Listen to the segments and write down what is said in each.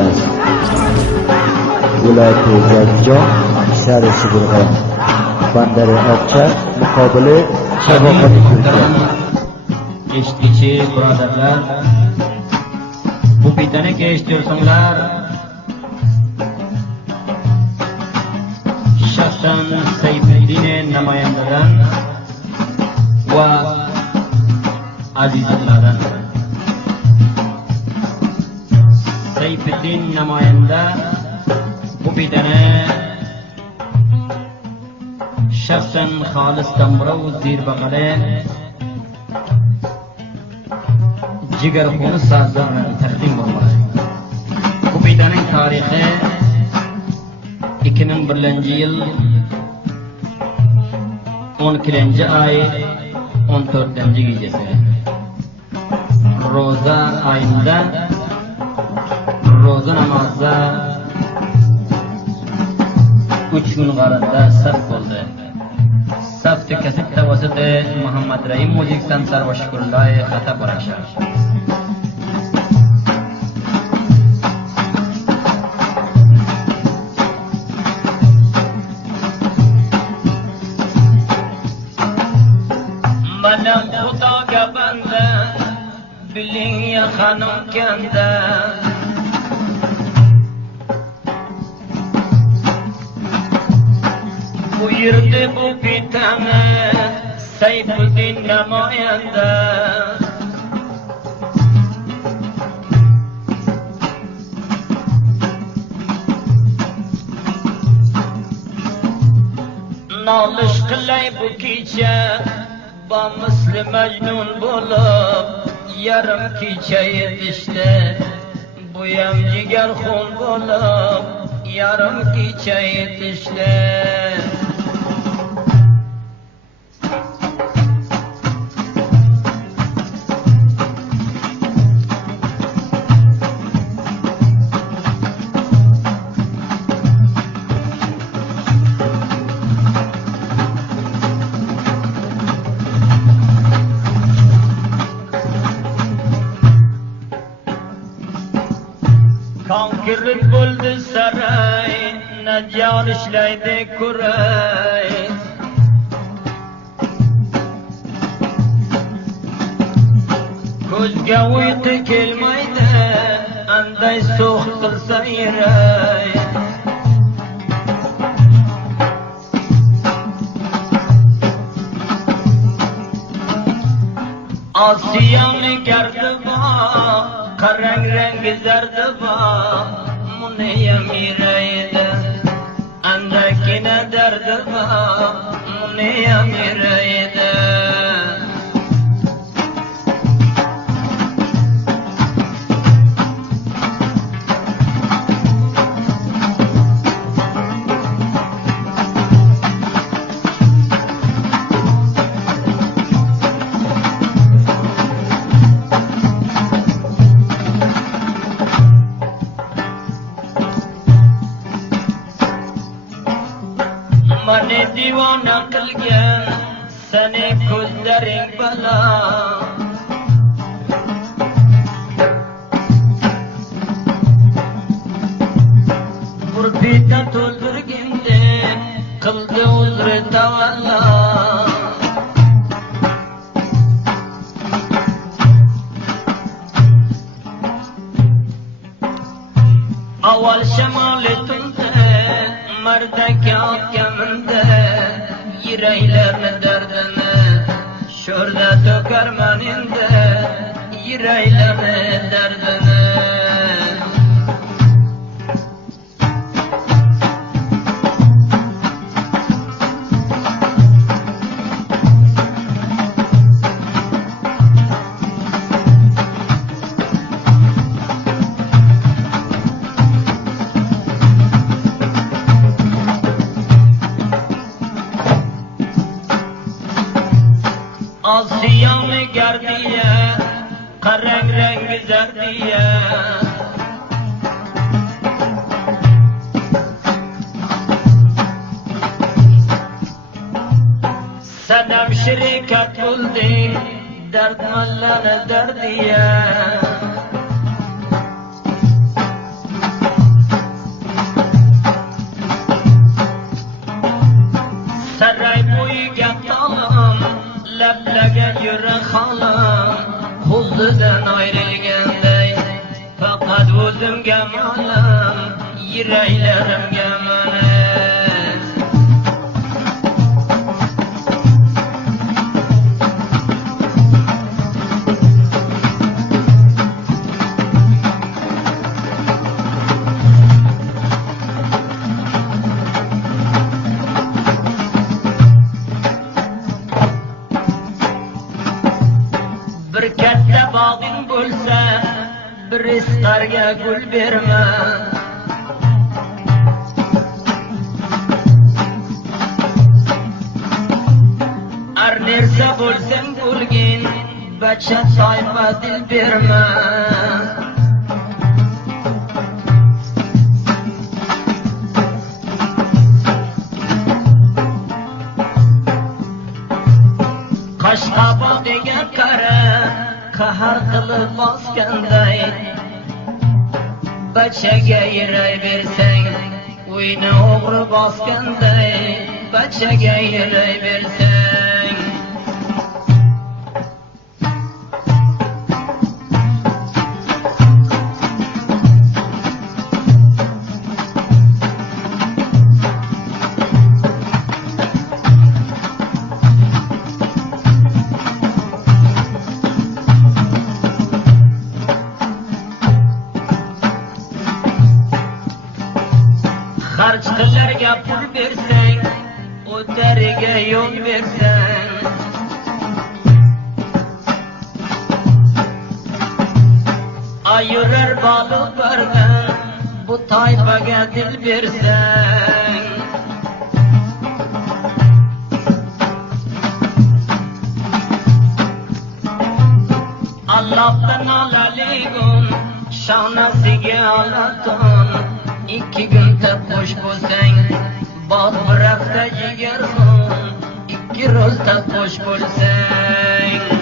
است. ولایت جنجان سر سبرغان بندر آبچه مقابل شفاقت ترکیه. Eşlikçi braderler, bu bitene geçtiyorsunlar. Şahsen Seyfettin'in namayandeden ve azizlerden. Seyfettin namayanda bu bitene şahsen Halis Dambrav Zirbaqale jigar xuni sazlarni taqdim bo'lmoqda. Bu bidaning tarixi 2001-yil 12-ay 14-kechasi. Roza oyida roza namozida 3 kun g'arada saf bo'ldi. Safti kasib tavasiti Muhammad Rahim Muzik Sansar va Shukrulloh xata barashar. Manam Xudoga banda, biling ya xonim kanda. Bu yerda bu bitani Sayfuddin namoyanda. Nolish qilay bu kecha ba misli majnun bo'lib yarim kecha yetishdi. Bu ham jigar xun bo'lib yarim kecha yetishdi. Konkirlik bo'ldi saray, najon ishlaydi kuray. Ko'zga uyqu kelmaydi, anday so'qtirsa yiray. Osiyoni gardi bor, qarang rangi zardi bor, muniyam yiraydi. Andakina dardi bor, muniyam yiraydi. Mani divona qilgan seni ko'zlaring balo. Gurbita to'ldirganda qildi uzri tavallo. Avval shamoli tunda mardaka otganimda yuraklarni dardini sho'rda to'karman endi yuraklarni dardini. Osiyoni gardiya, qarang rangi zardiya. Sanam shirikat bo'ldi, dardmanlarni dardiya. Nereye yürü halam Huzludan ayrılganday Fakat o'zimga ma'lum Yüreğlerimga manis Bir katta bog'ing bo'lsa bir isqarga gul berma har narsa bo'lsang bo'lgin bacha toyma dil berma Qo'shqoboq degan qara qahar qilib bosganday bachaga yiray bersang uyni o'g'ri bosganday bachaga yiray bersang Harçlarga pul bersang o'tariga yo'l bersang ayurar baliq bardan bu toyfaga dil bersang Allohdan olaligum shonasiga olaton İki günde boş bulsang bol bir hafta yegarxon ikki rozda boş bulsang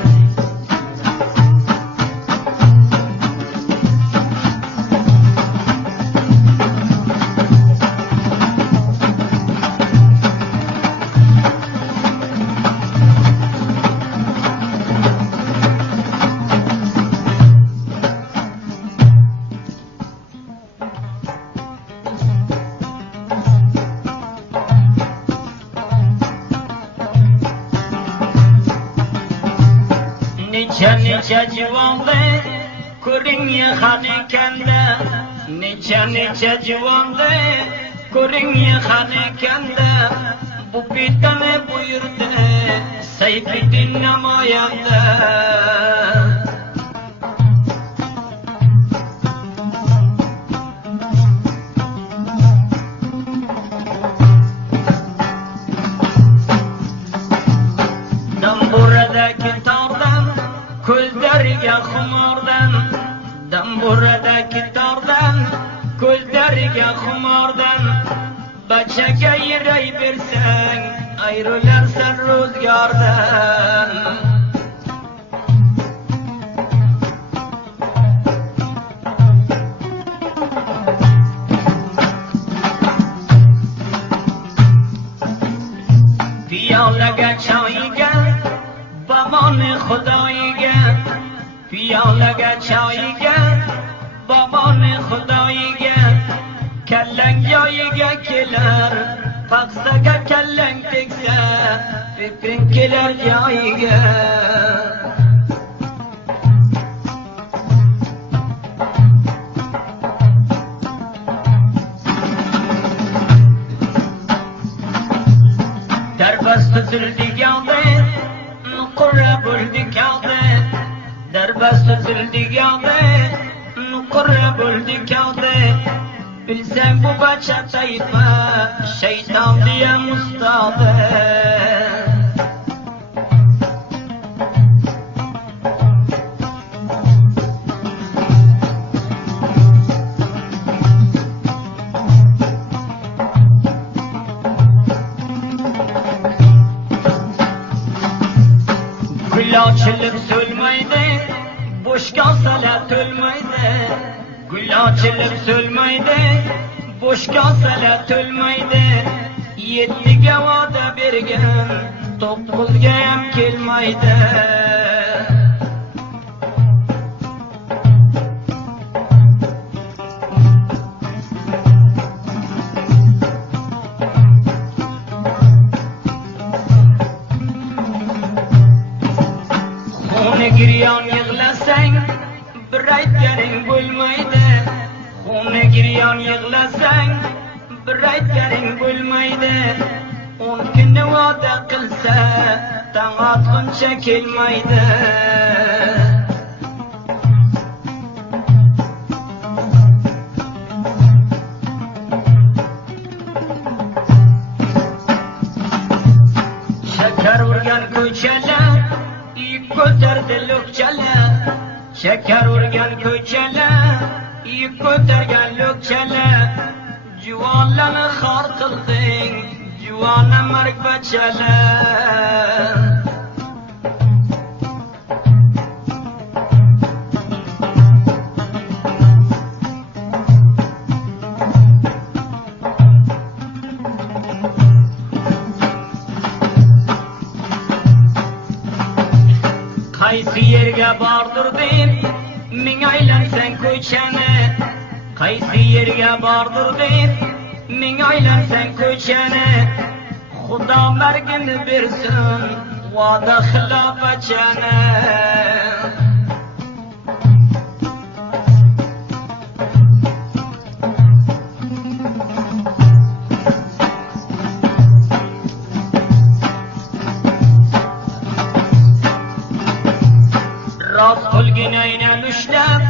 Necha juvonda ko'ring yaxan ekanda necha juvonda ko'ring yaxan ekanda bu bitani buyurdi Sayfiddin namoyanda Damburadagi tordan ko'zlariga xumordan Damburadagi tordan ko'zlariga xumordan bachaga yiray bersang ayrilarsan ro'zgordan Piyolaga choyiga bamoni xudoyiga Piyolaga choyiga bamoni xudoyiga kallang joyiga kelar paxsaga kallang tegsa fikring kelar joyiga Darbas tutildiganda nuqra bo'ldiganda Darbas tutildiganda nuqra bo'ldiganda bilsang bu bacha tayfa shayton deya mustoda Gullochilik so'lmaydi bosh kosalar to'lmaydi Gullochilik so'lmaydi bosh kosalar to'lmaydi Yettiga va'da bergan to'qqizgayam kelmaydi. Xuni giryon yig'lasang bir aytganing bo'lmaydi. Xuni giryon yig'lasang bir aytganing bo'lmaydi. 10 kunni va'da qilsa tong otguncha kelmaydi. Shakar urgan ko'chalar yuk ko'tardi lokchalar. Shakar urgan ko'chalar yuk ko'targan lokchalar. Juvonlarni xor qilding, juvona margbachalar. Qaysi yerga bordirding, ming aylansang ko'chani. Qaysi yerga bordirding, ming aylansang ko'chani. Xudo margini bersin, va'da xilofachani. Rost qo'lginayni ushlab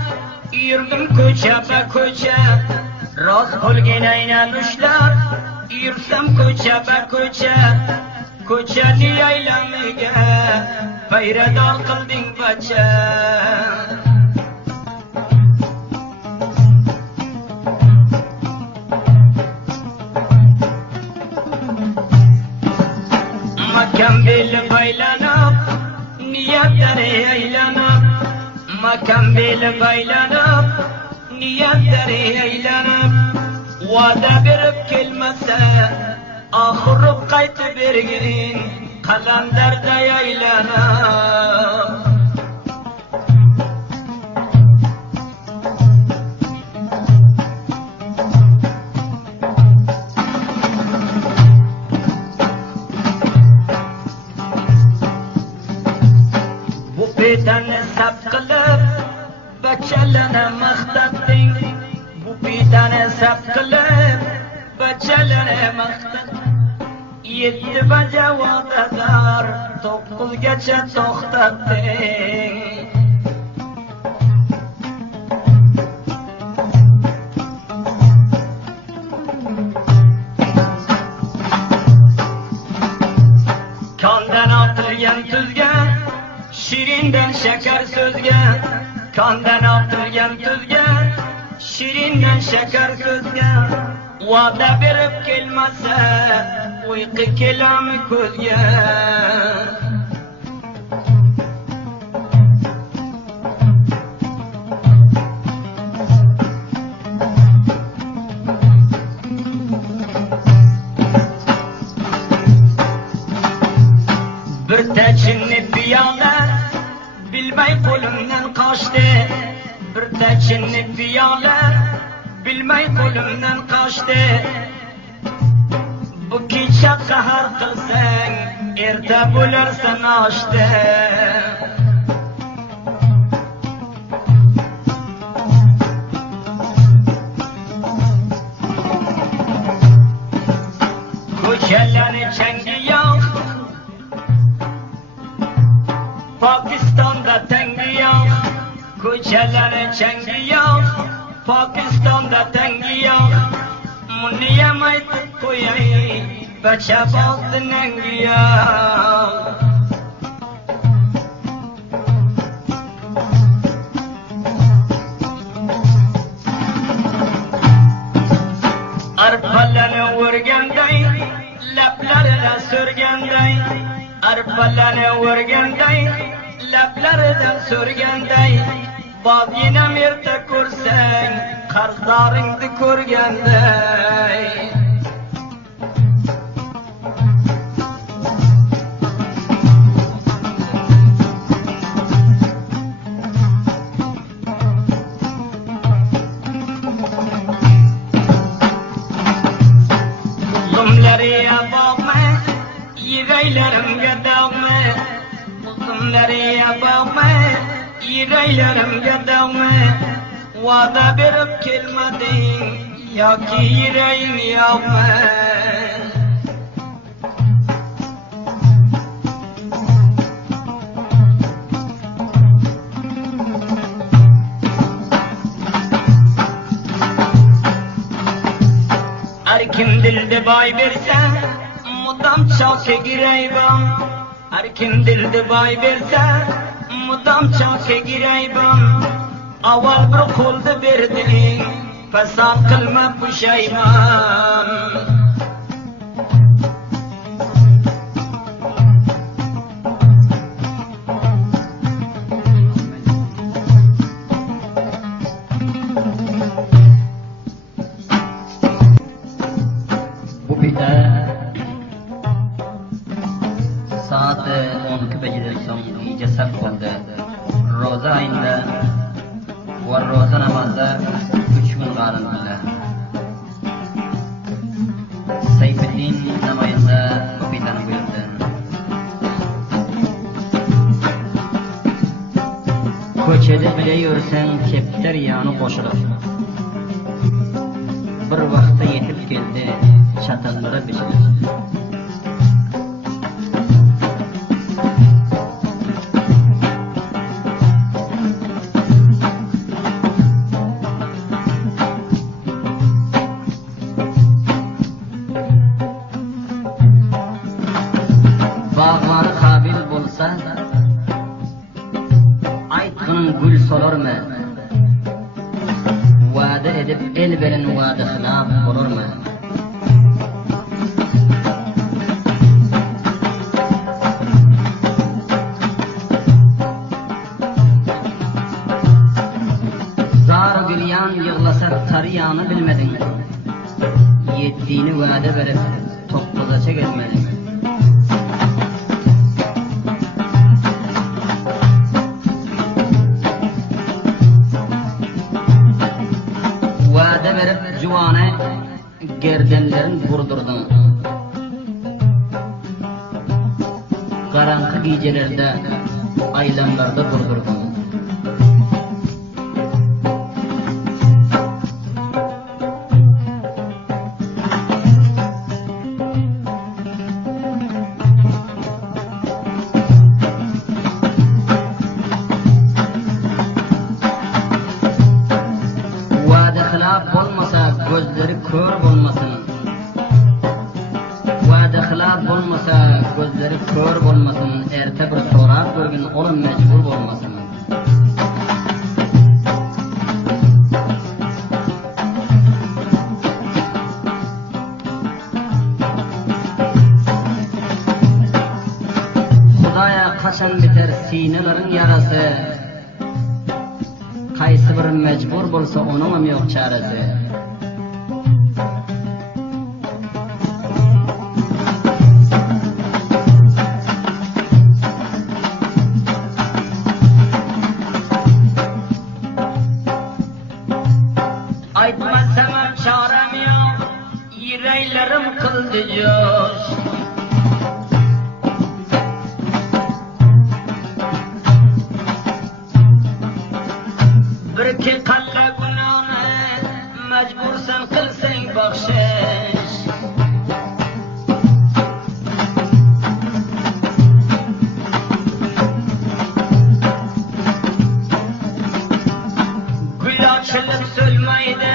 yurdim ko'cha ko'cha. Rost qo'lginayni ushlab yursam ko'cha ko'cha. Ko'chali aylamiga bayrador qilding bacha. Makam beli baylanib, niyatlari aylanib. Makam beli baylanib, niyatlari aylanib. Va'da berib kelmasa, oxiri qaytib bergin qalandarday aylanib. Bu bedani sab qilib bachalarni maqtatding. Bu bedani sab qilib bachalarni maqtatding. 7 baja va'dador 9gacha to'xtatding. Kondan ortilgan tuzga, shirindan shakar so'zga. Kondan ortilgan tuzga, shirindan shakar so'zga. Va'da berib kelmasa, uyqu kelami ko'zga. Bir tachinni piyola bilmay qo'limdan qochdi. Bir tachinni piyola bilmay qo'limdan qochdi. Bu kecha qahar qilsang, erta bo'larsan oshda. Ko'chalarni changi yo'q, Pokistonda tangi yo'q. Ko'chalarni changi yo'q, Pokistonda tangi yo'q. Muniyam aytib qo'yay, bacha bo'ldi nangi yo'q. Arpalarni o'rganday, lablarida so'rganday. Arpalarni o'rganday, lablaridan so'rganday. Bobinam erta ko'rsang, qarzdoringni ko'rganday. yüreğlerimge dağme, uzunlarıya bağme, yüreğlerimge dağme. Vada verip kelmedin, ya ki yüreğin yağme. Her kim dilde bay verse, mudam çalsa gireybam. Her kim dilde bay verse, mudam çalsa gireybam. Aval bir kolda verdin, fesat kılma puşayman. Bu bize saat 12 beceden son iyice saf oldu. Roza ayında ve roza namazda 3 gün kalındı. Seyfettin namayında kapitan buyurdu. Koçede bile yürsen kepter yanı koşulur. Bir vaqtda yetib keldi, çatallara biçilir. Bağları kabil bolsa, aytqının gül solarmı? Va'da edip el bilen va'da xilaf bolurmu? Zar gülyan yığlasa tariyanı bilmedin. Yettiğini va'da verip topluzaça gelmedin. Va'da verip cuvane gerdenlerin vurdurdun. Karanlık gecelerde, aylanlarda vurdurdun. Olmasa gözleri kör olmasın. Va'da xilaf olmasa gözleri kör olmasın. Erte bir sorar görgün olun mecbur olmasın. Xudaya kaçan biter sinelerin yarası. Qaysi bir mecbur bolsa onun ham yo'q charasi. Aytmasam ham çarem yo'q, yüreğlerim qildi jo'sh. Bir ki qalla günahni mecbursan qilsang baxshish. Gul ochilib so'lmaydi,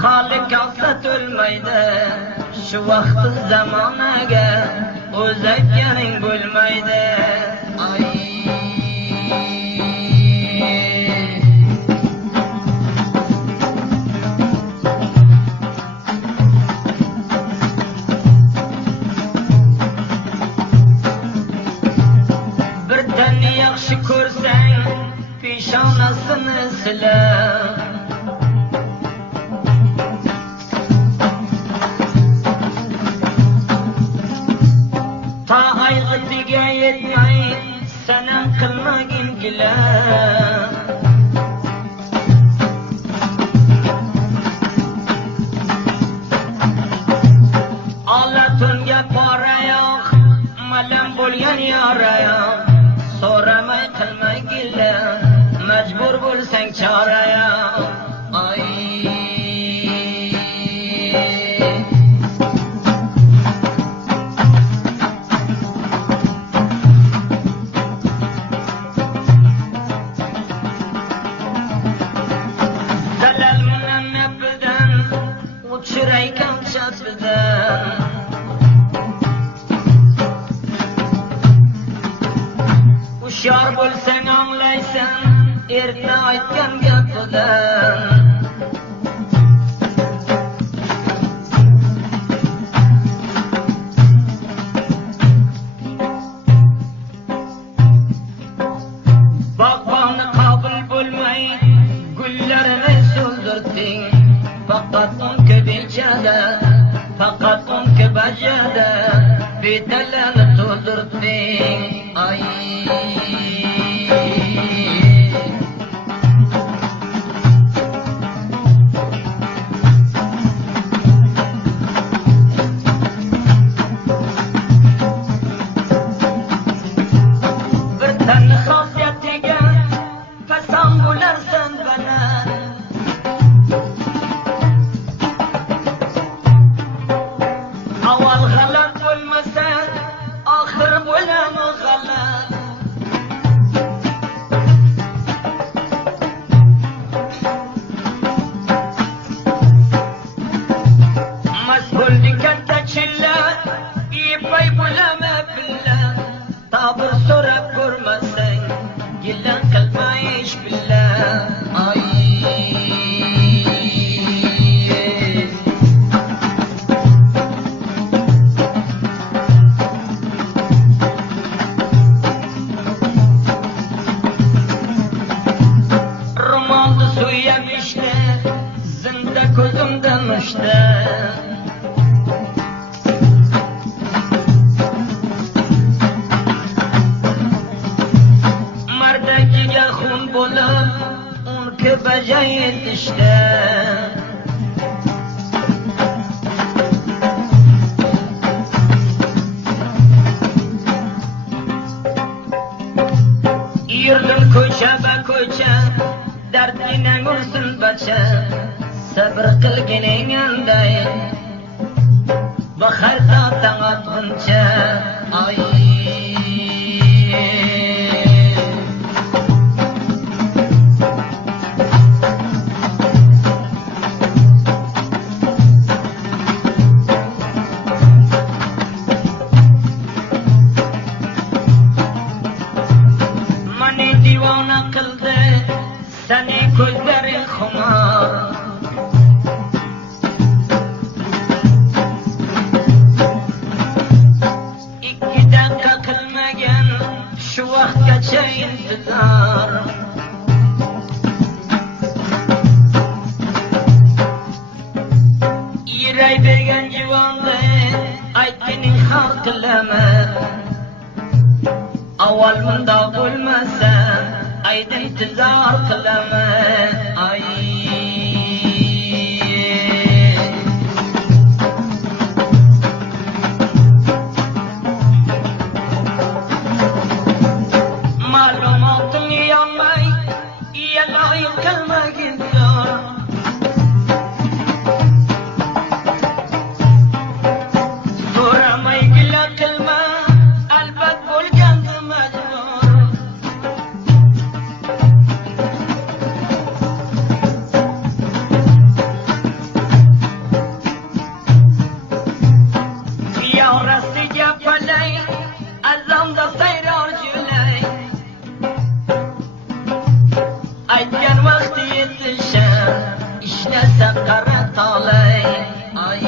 Xoliq hasrat o'lmaydi. Shu vaqt zamonaga o'z aytganing bo'lmaydi. Yaxshi ko'rsang peshonasini sila. Ta ayg'itiga yetmay sana qilmagin gila. Olatunga pora yo'q, yaraya so'ramay qilmay gilla majbur bo'lsang choraya ay dalal bilan nafidan uchiraykan chatidan hushyor bo'lsang anglaysan erta aytgan gapidan bog'bonni qobil bo'lmay gullarini so'ldirding faqat unga bechada faqat unga bajada betalani to'ldirding ay bir tanni xosiyatiga qasam bo'larsan bana avval g'alat bo'lmasa oxir bo'lami g'alat mast bo'ldi katta chilla yepay bo'lami billa tabir so'rab ko'rmasang gilla qilma ish billa ay ro'molni so'yab ishda zinda ko'zimda mushta mardakiga xun bo'lib unga baja yetishdi yurdim ko'cha ba ko'cha dardina ursin bacha sabr qilgining anday bahar totang otguncha ay mani divona qildi sani ko'zlaring xumor ikki daqiqa qilmagan shu vaqtgacha intizor yiray bergan juvonda aytganing hal qilaman avval bundoq bo'lmasa ayda intizor qilaman ay ma'lumotim yonmay yaloq qilmagin so'ramay gila qilma albat bo'lgandi majbur yorasi gapalay azonda sayror julay aytgan vaqti yetishar ishlasa qara tolay ay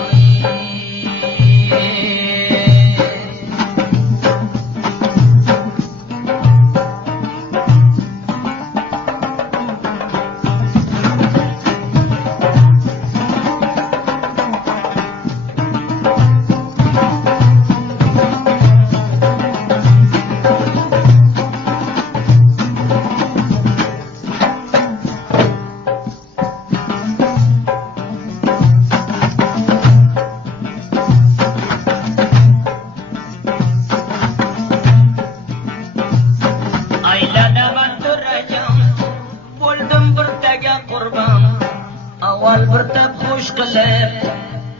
qilib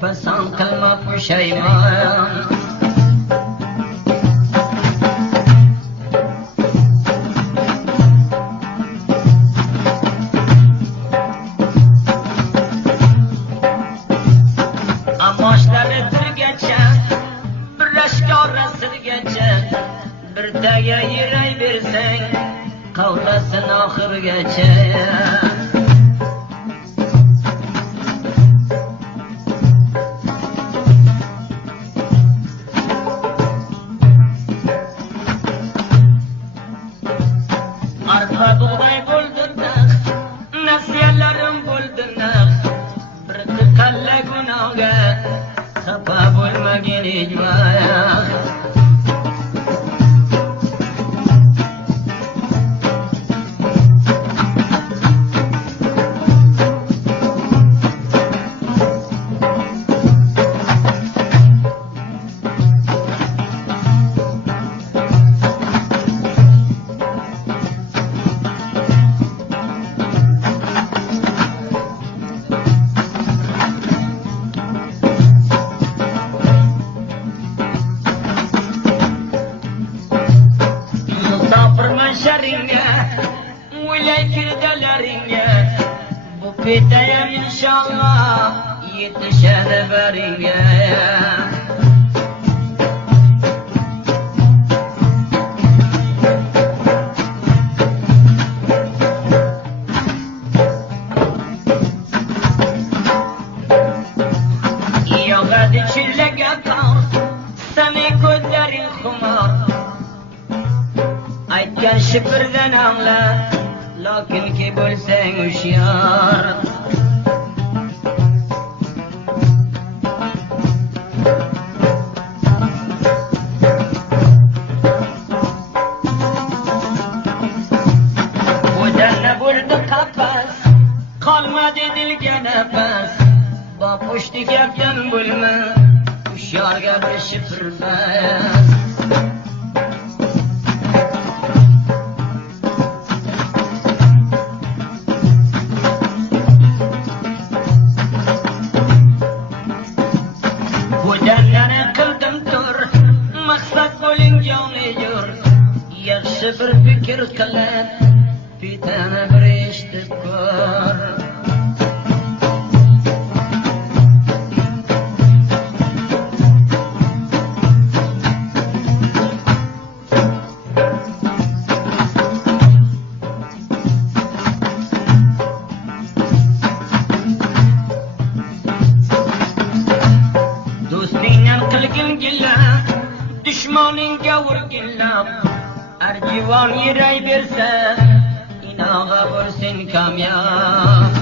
fason qilma pushaymon. Amoşları turgacha bir ashkora sirgacha bir taga yiray bersang qavlasin oxirgacha. Arpa buğday bo'ldi naq, nasiyalarim bo'ldi naq, bir tiqalla gunohga xafa bo'lmagin ijmoq. Sharinga, o'ylay kirdalaringa, bu petayam inshaalloh yetishadi baringa. Yog'adi chillaga qor, sani ko'zlaring xumor. Aytgan shipirdan angla, lokin ki bo'lsang hushyor. O'danna bo'ldi qafas, qolmadi dilga nafas. Boqishdi gapdan bo'lma, hushyorga bir shipirmas. O'danlarni qildim tur, maqsad bo'ling joni yur. Yaxshi bir fikr qilib, pitani bir eshitib ko'r. Dushmaningga urgillab, arjivon yiray bersa, inog'a bo'lsin kamyob.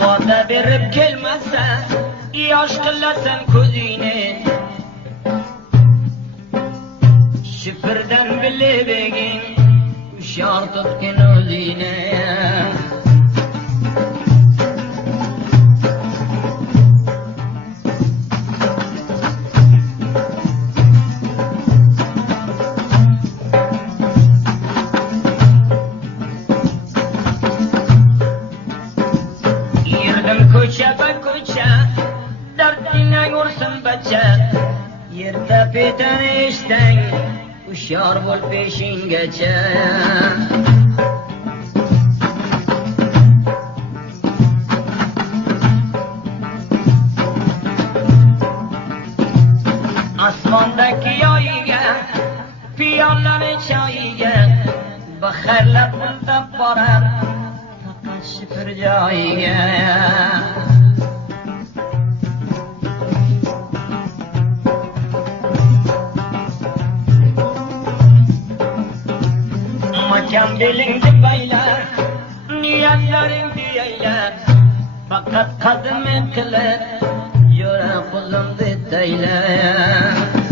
Va'da berib kelmasa, yosh qilasan ko'zingni. Shifrdan bilib egin, hushyor tutgin o'zingni. Yurdim ko'cha ba ko'cha, dardingni ursin bacha. Yerda petani eshitang, hushyor bo'l peshingacha. Osmondagi yoyiga, piyolani choyiga, baxarlab undab borar, faqat shifr joyiga. Makam belingni baylar, niyatlaringni aylar, faqat qadim qilib, yura qulumni taylar.